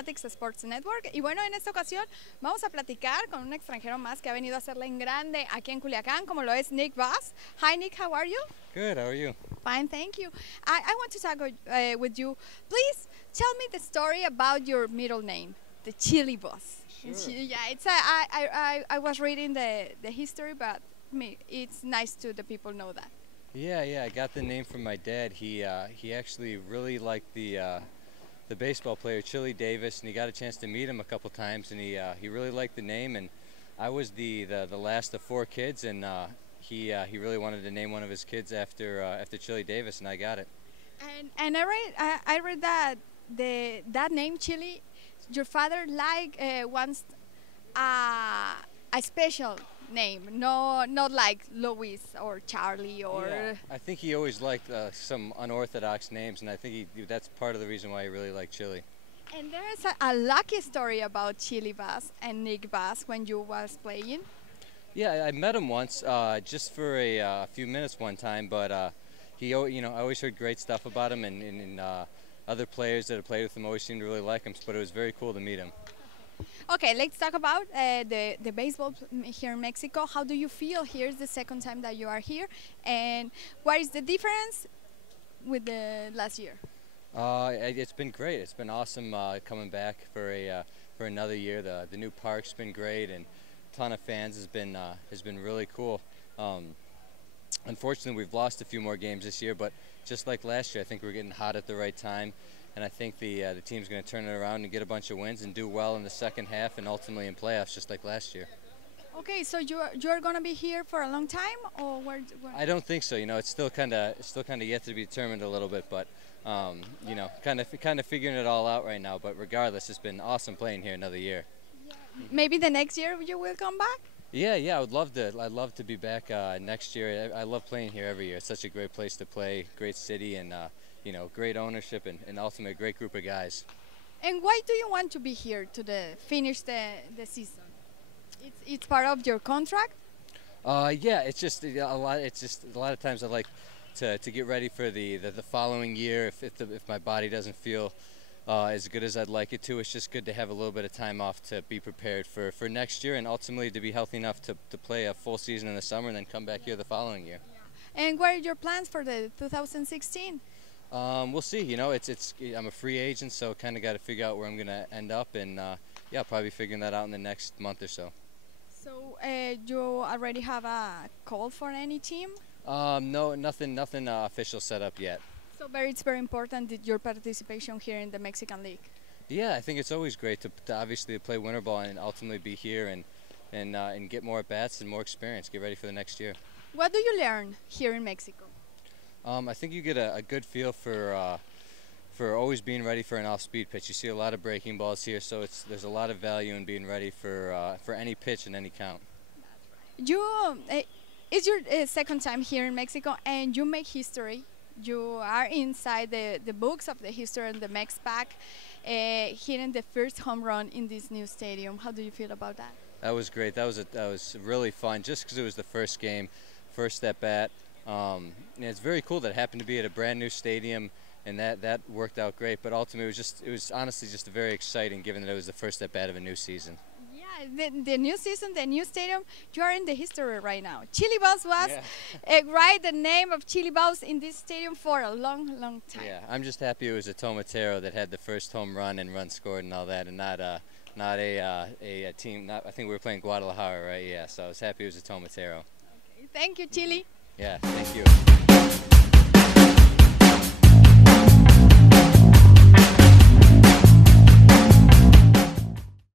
Fanatics Sports Network. Y bueno, en esta ocasión vamos a platicar con un extranjero más que ha venido a hacerla en grande aquí en Culiacán, como lo es Nick Bass. Hi Nick, how are you? Good, how are you? Fine, thank you. I want to talk with you. Please tell me the story about your middle name, the Chili Boss. Sure. Yeah, I was reading the history, but it's nice to the people know that. Yeah, I got the name from my dad. He actually really liked the baseball player Chili Davis, and he got a chance to meet him a couple times, and he really liked the name. And I was the last of 4 kids, and he really wanted to name one of his kids after Chili Davis, and I got it. And I read that that name Chili, your father wants a special name, not like Louis or Charlie or. Yeah, I think he always liked some unorthodox names, and I think that's part of the reason why he really liked Chili. And there is a lucky story about Chili Bass and Nick Bass when you was playing. Yeah, I met him once, just for a few minutes one time, but I always heard great stuff about him, and other players that have played with him always seemed to really like him. But it was very cool to meet him. Okay, let's talk about the baseball here in Mexico. How do you feel? Here's the second time that you are here, and what is the difference with the last year? It's been great. It's been awesome coming back for another year. The new park's been great, and a ton of fans has been really cool. Unfortunately, we've lost a few more games this year, but just like last year, I think we're getting hot at the right time. And I think the team's going to turn it around and get a bunch of wins and do well in the second half and ultimately in playoffs, just like last year. Okay, so you're going to be here for a long time, or where? I don't think so. It's still kind of yet to be determined a little bit, but kind of figuring it all out right now. But regardless, it's been awesome playing here another year. Yeah. Maybe the next year you will come back. Yeah, I would love to. I'd love to be back next year. I love playing here every year. It's such a great place to play, great city, and great ownership and ultimately a great group of guys. And why do you want to be here to finish the season? It's part of your contract? Yeah, it's just a lot. It's just a lot of times I like to get ready for the following year. If my body doesn't feel as good as I'd like it to, it's just good to have a little bit of time off to be prepared for next year and ultimately to be healthy enough to play a full season in the summer and then come back here the following year. Yeah. And what are your plans for the 2016? We'll see. I'm a free agent, so kind of got to figure out where I'm going to end up, and yeah, probably figuring that out in the next month or so. So you already have a call for any team? No, nothing official set up yet. So it's very important your participation here in the Mexican League. Yeah, I think it's always great to obviously play winter ball and ultimately be here and get more at bats and more experience. Get ready for the next year. What do you learn here in Mexico? I think you get a good feel for always being ready for an off-speed pitch. You see a lot of breaking balls here, so there's a lot of value in being ready for any pitch and any count. It's your second time here in Mexico, and you make history. You are inside the books of the history and the Mex Pack, hitting the first home run in this new stadium. How do you feel about that? That was great. That was really fun, just because it was the first game, first at bat. And it's very cool that it happened to be at a brand new stadium, and that worked out great. But ultimately, it was honestly just very exciting, given that it was the first at bat of a new season. Yeah, the new season, the new stadium. You are in the history right now. Chili Boss was write the name of Chili Boss in this stadium for a long time. Yeah, I'm just happy it was a Tomatero that had the first home run and run scored and all that, and not a team. I think we were playing Guadalajara, right? Yeah, so I was happy it was a Tomatero. Okay, thank you, Chili. Yeah, thank you.